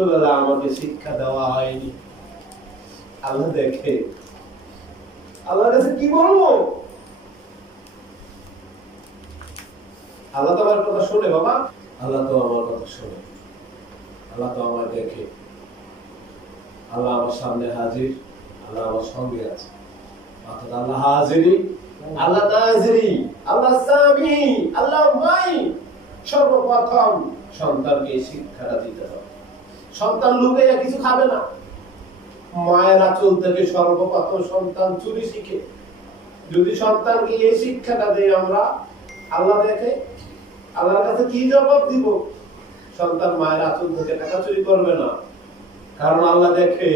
ছোটবেলা আমাকে শিক্ষা দেওয়া হয়নি। আল্লাহ দেখে। আল্লাহর কাছে কি বলব? আল্লাহ তো আমার কথা শোনে, বাবা। আল্লাহ তো আমার কথা শোনে। আল্লাহ তো আমার দেখে। আল্লাহ আমার সামনে হাজির। আল্লাহ আমার সঙ্গে আছে। অর্থাৎ আল্লাহ হাজিরি আল্লাহ নাজিরি আল্লাহ সামি আল্লাহ মাই। সর্বপ্রথম সন্তানকে শিক্ষাটা দিতে হবে। সন্তান লুকাইয়া কিছু খাবে না। মায়ের আঁচল থেকে সর্বপ্রথম সন্তান চুরি শিখে। যদি সন্তানকে এই শিক্ষাটা দেই আমরা, আল্লাহ দেখে, আল্লাহর কাছে কি জবাব দিব? সন্তান মায়ের আঁচল থেকে টাকা চুরি করবে না। কারণ আল্লাহ দেখে,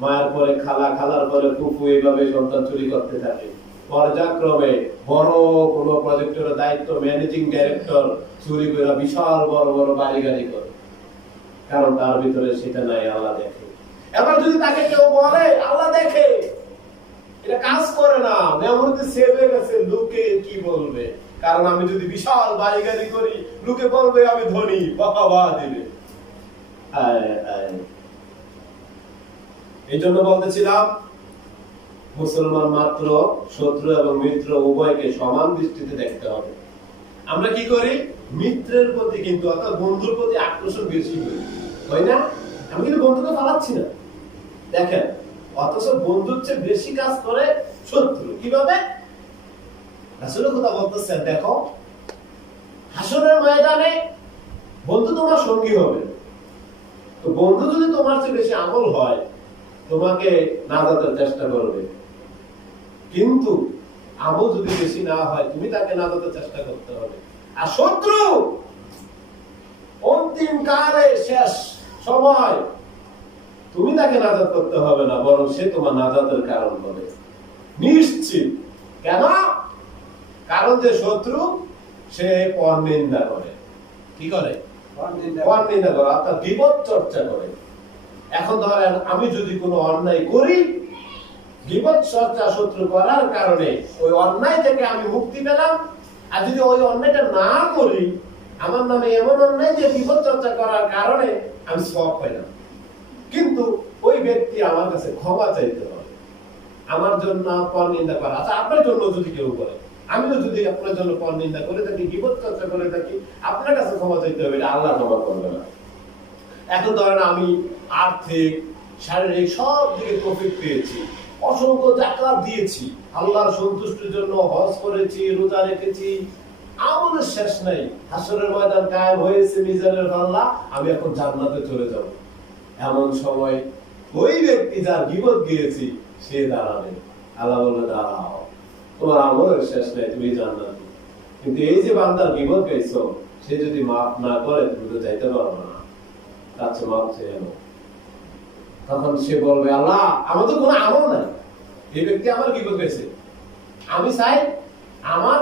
মায়ের পরে খালা, খালার পরে ফুফু এইভাবে সন্তান চুরি করতে থাকে। পর্যায়ক্রমে বড় কোনো প্রজেক্টের দায়িত্ব ম্যানেজিং ডাইরেক্টর চুরি করে বিশাল বড় বড় বাড়ি গাড়ি করে। কারণ তার ভিতরে সেটা নাই, আল্লাহ দেখে। এবার যদি তাকে কেউ বলে, আল্লাহ দেখে, এটা কাজ করে না, মেমোরিতে সেভ হয়ে গেছে, লোকে কি বলবে? কারণ আমি যদি বিশাল বাড়ি গাড়ি করি, লোকে বলবে আমি ধনী, বাবা বা দিবে। এই জন্য বলতেছিলাম, মুসলমান মাত্র শত্রু এবং মিত্র উভয়কে সমান দৃষ্টিতে দেখতে হবে। আমরা কি করি? মিত্রের প্রতি কিন্তু অর্থাৎ বন্ধুর প্রতি আকর্ষণ বেশি করি হয় না? আমি কিন্তু বন্ধুকে পালাচ্ছি না। দেখেন, অথচ বন্ধুর চেয়ে বেশি কাজ করে শত্রু। কীভাবে? আসলে কথা বলতেছেন, দেখো হাসনের ময়দানে বন্ধু তোমার সঙ্গী হবে। তো বন্ধু যদি তোমার চেয়ে বেশি আমল হয়, তোমাকে নাজাতের চেষ্টা করবে। কিন্তু আমল যদি বেশি না হয়, তুমি তাকে না নাজাতের চেষ্টা করতে হবে। আর শত্রু? অন্তিম কালে শেষ সময়। তুমি তাকে নাজাত করতে হবে না বরং সে তোমার নাজাতের কারণ হবে। নিশ্চিত। কেন? কারণ যে শত্রু সে পর নিন্দা করে। কি করে? পর নিন্দা করে। অর্থাৎ বিপদ চর্চা করে। এখন ধরেন আমি যদি কোনো অন্যায় করি বিপদ চর্চা শত্রু করার কারণে ওই অন্যায় থেকে আমি মুক্তি পেলাম আর যদি ওই অন্যায়টা না করি, আমার নামে এমন অন্যায় যে বিপদ চর্চা করার কারণে আমি সব পাইলাম। কিন্তু ওই ব্যক্তি আমার কাছে ক্ষমা চাইতে হবে আমার জন্য পর নিন্দা করা। আচ্ছা আপনার জন্য যদি কেউ করে আমি তো যদি আপনার জন্য পর নিন্দা করে থাকি বিপদ চর্চা করে থাকি, আপনার কাছে ক্ষমা চাইতে হবে আল্লাহ ক্ষমা করবে না। এখন ধরেন আমি আর্থিক, শারীরিক সব দিকে প্রফিট পেয়েছি। অসংখ্য জাকাত দিয়েছি। আল্লাহর সন্তুষ্টির জন্য হজ করেছি, রোজা রেখেছি। আমলের শেষ নাই। হাসরের ময়দান কায়েম হয়েছে, মিজানের পাল্লা। আমি এখন জান্নাতে চলে যাব। এমন সময় ওই ব্যক্তি যার বিপদ গিয়েছি, সে দাঁড়াবে। আল্লাহ বলে দাঁড়াও। তোমার আমলের শেষ নাই, তুমি জান্নাতে। কিন্তু এই যে বান্দার বিপদ পেয়েছ, সে যদি মাফ না করে, তুমি তো যাইতে পারবে না। তার চেয়ে মাফ চেয়ে। তখন সে বলবে, আল্লাহ, আমার তো কোনো আমল নাই। এই ব্যক্তি আমার বিপদ পেয়েছে আমি চাই আমার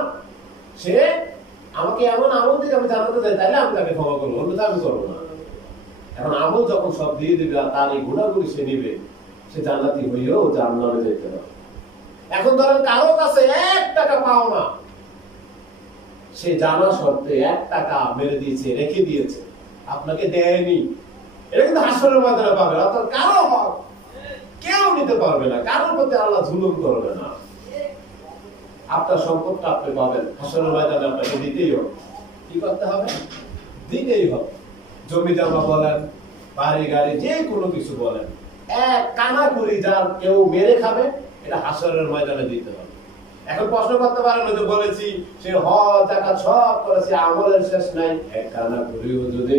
সে আমাকে এমন আমল দিকে, আমি জানাতে চাই তাহলে আমি তাকে ক্ষমা করব অন্যথা আমি করব না। এখন আমল যখন সব দিয়ে দিবে আর তার এই গুণাগুলি সে নিবে, সে জান্নাতি হইলেও জান্নাতে যেতে হবে এখন ধরেন কারও কাছে এক টাকা পাও না, সে জানা সত্ত্বে এক টাকা মেরে দিয়েছে, রেখে দিয়েছে, আপনাকে দেয়নি। এটা কিন্তু পাবে কারও কেউ নিতে পারবে না, কারোর প্রতি আল্লাহ জুলুম করবে না। আপনার সম্পদটা আপনি পাবেন আপনাকে দিতেই হবে। কি করতে হবে? দিতেই হবে। জমি জমা বলেন, বাড়ি গাড়ি, যে কোনো কিছু বলেন। এক কানা করি যার কেউ মেরে খাবে, এটা হাসরের ময়দানে দিতে হবে। এখন প্রশ্ন করতে পারেন যে বলেছি, সে হজ টাকা সব করেছে, আমলের শেষ নাই। এক কানা করিও যদি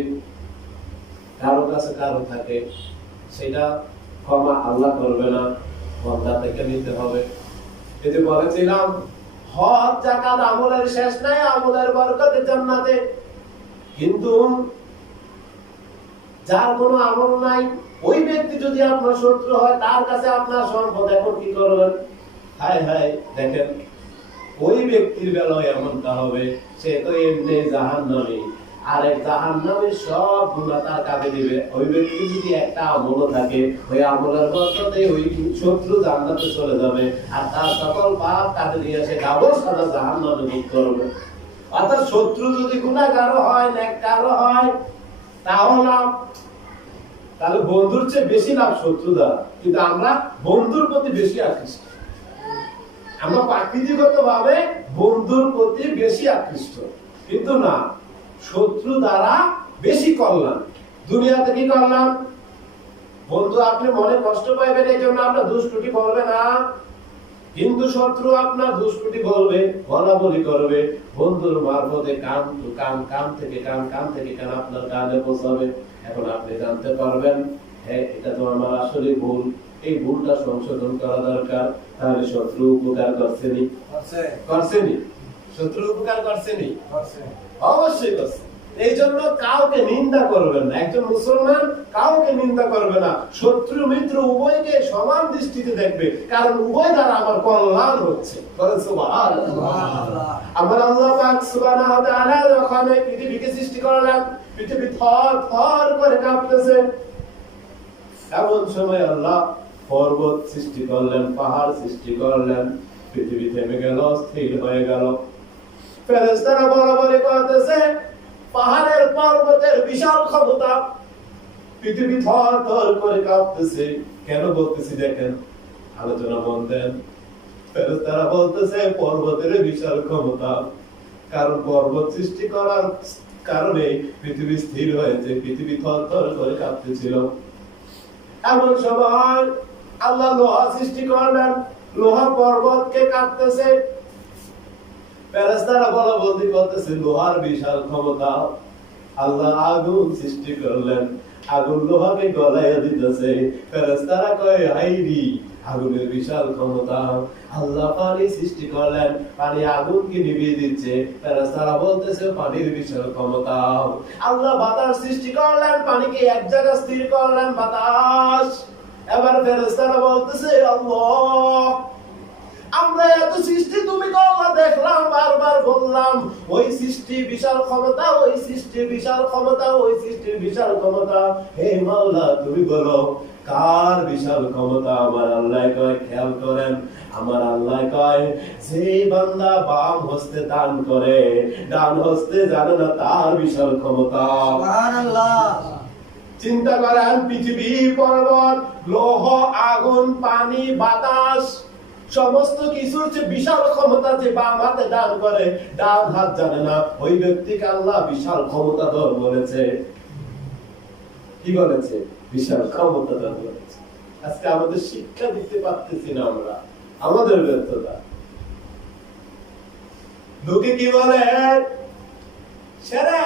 কারও কাছে কারও থাকে, সেটা ক্ষমা আল্লাহ করবে না বন্দা থেকে নিতে হবে। যে বলেছিলাম হজ জাকাত আমলের শেষ নাই, আমলের জান্নাতে। কিন্তু যার কোনো আমল নাই, ওই ব্যক্তি যদি আপনার শত্রু হয়, তার কাছে আপনার সম্পদ, এখন কি করবেন? হায় হায়, দেখেন, ওই ব্যক্তির বেলায় এমনটা হবে, সে তো এমনি জাহান নামে আর জাহান নামে সব তার ওই ব্যক্তি যদি একটা আমল থাকে, ওই আমলের ওই শত্রু চলে যাবে আর তার সকল পাপ ডাবল সাদা জাহান নামে ভোগ করবে। অর্থাৎ শত্রু যদি হয়, নেককারও হয়, তাও লাভ। তাহলে বন্ধুর চেয়ে বেশি লাভ শত্রু দ্বারা। কিন্তু আমরা বন্ধুর প্রতি বেশি আকৃষ্ট। আমরা প্রাকৃতিগত ভাবে বন্ধুর প্রতি বেশি আকৃষ্ট। কিন্তু না শত্রু দ্বারা বেশি কল্যাণ। দুনিয়াতে কি কল্যাণ? বন্ধু আপনি মনে কষ্ট পাইবেন এই জন্য আপনার দুষ্কৃতি বলবে না। কিন্তু শত্রু আপনার দুষ্কৃতি বলবে বলা বলি করবে। বন্ধুর মারফতে কান কান কান থেকে কান কান থেকে কান আপনার কানে পৌঁছাবে। এখন আপনি জানতে পারবেন হ্যাঁ এটা তো আমার আসলে ভুল। এই ভুলটা সংশোধন করা দরকার। তাহলে শত্রু উপকার করছেনি করছে। করছেনি শত্রু উপকার করছে অবশ্যই করছে। এই জন্য কাউকে নিন্দা করবেন না। একজন মুসলমান কাউকে নিন্দা করবে না। শত্রু মিত্র উভয়কে সমান দৃষ্টিতে দেখবে। কারণ উভয় দ্বারা আমার কল্যাণ হচ্ছে। আমার আল্লাহ পাক সুবহানাহু ওয়া তাআলা যখন পৃথিবীকে সৃষ্টি করলেন পৃথিবী থর থর করে কাঁপতেছে। এমন সময় আল্লাহ পর্বত সৃষ্টি করলেন পাহাড় সৃষ্টি করলেন। পৃথিবী থেমে গেল স্থির হয়ে গেল। ফেরেশতারা বলা বলি করতেছে, পাহাড়ের পর্বতের বিশাল ক্ষমতা পৃথিবী থর থর করে কাঁপতেছে। কেন বলতেছি দেখেন? আলোচনা ফেরেশতারা বলতেছে, পর্বতের বিশাল ক্ষমতা। কারণ পর্বত সৃষ্টি করার কারণে পৃথিবী স্থির হয়েছে, পৃথিবী থর থর করে কাঁপতেছিল। এমন সময় আল্লাহ লোহা সৃষ্টি করলেন। লোহা পর্বতকে কাটতেছে ফেরেশতারা বলা করতেছে লোহার বিশাল ক্ষমতা। আল্লাহ আগুন সৃষ্টি করলেন। আগুন লোহাকে গলাইয়া দিতেছে। ফেরেশতারা কয়, হাইরি, আগুনের বিশাল ক্ষমতা। আল্লাহ পানি সৃষ্টি করলেন। পানি আগুনকে নিভিয়ে দিচ্ছে। ফেরেশতারা বলতেছে, পানির বিশাল ক্ষমতা। আল্লাহ বাতাস সৃষ্টি করলেন। পানিকে এক জায়গায় স্থির করলেন বাতাস। এবার ফেরেশতারা বলতেছে, আল্লাহ আমরা এত সৃষ্টি তুমি করলা দেখলাম বারবার বললাম ওই সৃষ্টি বিশাল ক্ষমতা ওই সৃষ্টি বিশাল ক্ষমতা ওই সৃষ্টির বিশাল ক্ষমতা। হে মাওলা তুমি বলো কার বিশাল ক্ষমতা? আমার আল্লাহ কয় খেয়াল করেন আমার আল্লাহ কয় যে বান্দা বাম হস্তে দান করে ডান হস্তে জানে না তার বিশাল ক্ষমতা। চিন্তা করেন পৃথিবী পর্বত লৌহ আগুন পানি বাতাস সমস্ত কিছুর যে বিশাল ক্ষমতা যে বাম হাতে দান করে, ডান হাত জানে না, ওই ব্যক্তিকে আল্লাহ বিশাল ক্ষমতা ধর বলেছে। কি বলেছে? বিশাল ক্ষমতা ধর বলেছে। আজকে আমাদের শিক্ষা দিতে পারতেছি না আমরা, আমাদের ব্যর্থতা। লোকে কি বলে? সেরা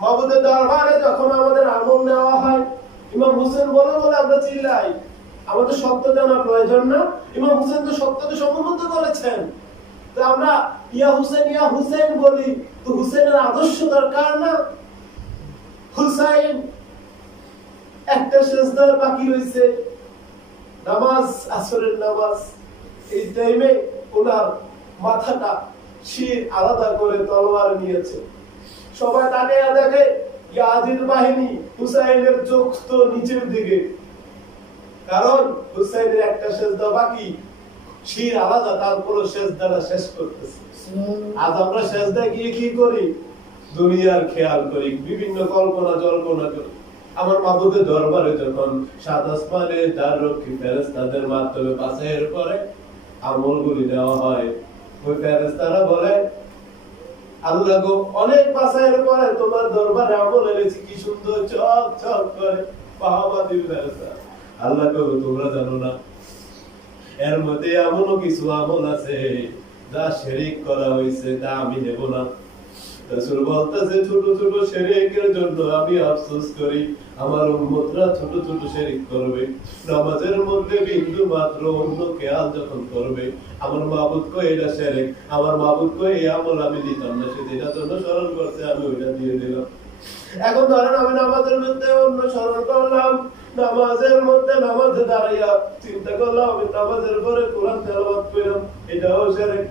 মাহবুদের দরবারে যখন আমাদের আমল নেওয়া হয়, ইমাম হোসেন বলে বলে আমরা চিল্লাই। আমাদের সত্য জানা প্রয়োজন না। ইমাম হোসেন তো সত্যকে সমুন্নত করেছেন। তো আমরা ইয়া হুসেন ইয়া হুসেন বলি, তো হুসেনের আদর্শ দরকার না? হুসাইন, একটা সেজদার বাকি রয়েছে। নামাজ, আসরের নামাজ। এই টাইমে ওনার মাথাটা শির আলাদা করে তলোয়ার নিয়েছে। সবাই তাকে দেখে, ইয়াজিদ বাহিনী হুসাইনের চোখ তো নিচের দিকে। কারণ হুসাইনের একটা সেজদা বাকি। শির আলাদা তারপর সেজদাটা শেষ করতেছে। আজ আমরা সেজদা গিয়ে কি করি? দুনিয়ার খেয়াল করি বিভিন্ন কল্পনা জল্পনা করি। আমার মাহবুবের দরবারে যখন সাত আসমানে তার রক্ষী ফেরেস্তাদের মাধ্যমে পরে আমলগুলি দেওয়া হয় ওই ফেরেস্তারা বলে আল্লাহ গো অনেক বাসায়ের পরে তোমার দরবারে আমল এনেছি কি সুন্দর চক চক করে। পাহাবা দিল ফেরেস্তা আল্লাহ গো তোমরা জানো না। এর মধ্যে এমনও কিছু আমল আছে যা শেরিক করা হয়েছে, তা আমি নেব না। আমি আমার মাবুদ এই আমল আমি দিতাম না জন্য স্মরণ করছে, আমি ওইটা দিয়ে দিলাম। এখন ধরেন আমি নামাজের মধ্যে অন্য স্মরণ করলাম নামাজের মধ্যে নামাজে দাঁড়াইয়া চিন্তা করলাম, আমি নামাজের পরে কোরআন তেলাওয়াত করলাম এটাও শিরক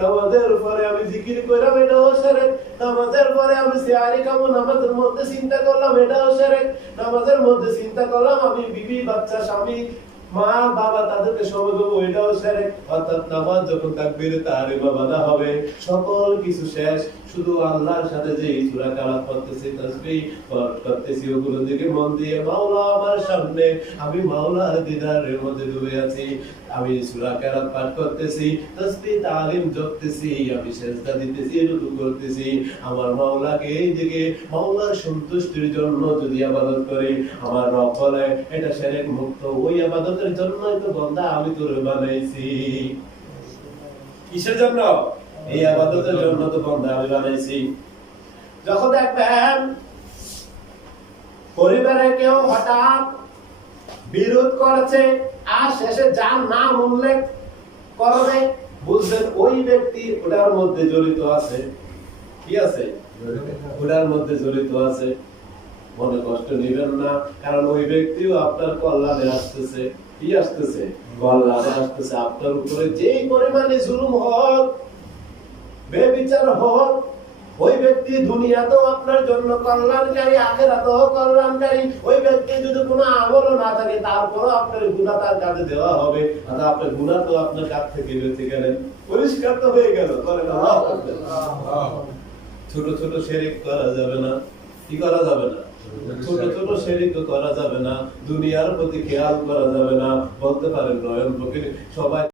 নামাজের পরে আমি জিকির করলাম এটাও সেরেক। নামাজের পরে আমি সিয়ারি খাব, নামাজের মধ্যে চিন্তা করলাম, এটাও সেরেক। নামাজের মধ্যে চিন্তা করলাম, আমি বিবি, বাচ্চা, স্বামী, মা, বাবা তাদেরকে সময় দেবো এটাও সেরেক। অর্থাৎ নামাজ যখন তাকবীরে তাহারিমা বাঁধা হবে, সকল কিছু শেষ। শুধু আল্লাহর সাথে যে সূরা কালাম করতেছি তাসবিহ করতেছি ওগুলো দিকে মন দিয়ে মাওলা আমার সামনে, আমি মাওলার দিদারের মধ্যে ডুবে আছি। আমি সূরা কালাম পাঠ করতেছি তাসবিহ তালিম জপতেছি, আমি সেজদা দিতেছি, রুকু করতেছি। আমার মাওলাকে এই দিকে মাওলার সন্তুষ্টির জন্য যদি ইবাদত করি, আমার রব বলে, এটা শিরক মুক্ত, ওই ইবাদতের জন্যই তো বান্দা আমি তোরে বানাইছি। কিসের জন্য? এই আবাদতের জন্য তো বন্ধা আমি বানাইছি। যখন দেখবেন পরিবারে কেউ হঠাৎ বিরোধ করেছে আর শেষে যার নাম উল্লেখ করবে বুঝবেন ওই ব্যক্তি ওটার মধ্যে জড়িত আছে। কি আছে? ওটার মধ্যে জড়িত আছে। মনে কষ্ট নেবেন না, কারণ ওই ব্যক্তিও আপনার কল্যাণে আসতেছে। কি আসতেছে? কল্যাণে আসতেছে। আপনার উপরে যেই পরিমাণে জুলুম হোক বেবিচার হোক ওই ব্যক্তি দুনিয়াতেও আপনার জন্য কল্যাণকারী, আখেরাতেও কল্যাণকারী। ওই ব্যক্তি যদি কোনো আমলও না থাকে, তারপরও আপনার গুণা তার কাছে দেওয়া হবে। আর আপনার গুণা তো আপনার কাছ থেকে বেঁচে গেলেন। পরিষ্কার তো হয়ে গেল। ছোট ছোট শেরিক করা যাবে না। কি করা যাবে না? ছোট ছোট শেরিক করা যাবে না। দুনিয়ার প্রতি খেয়াল করা যাবে না। বলতে পারেন নয়ন সবাই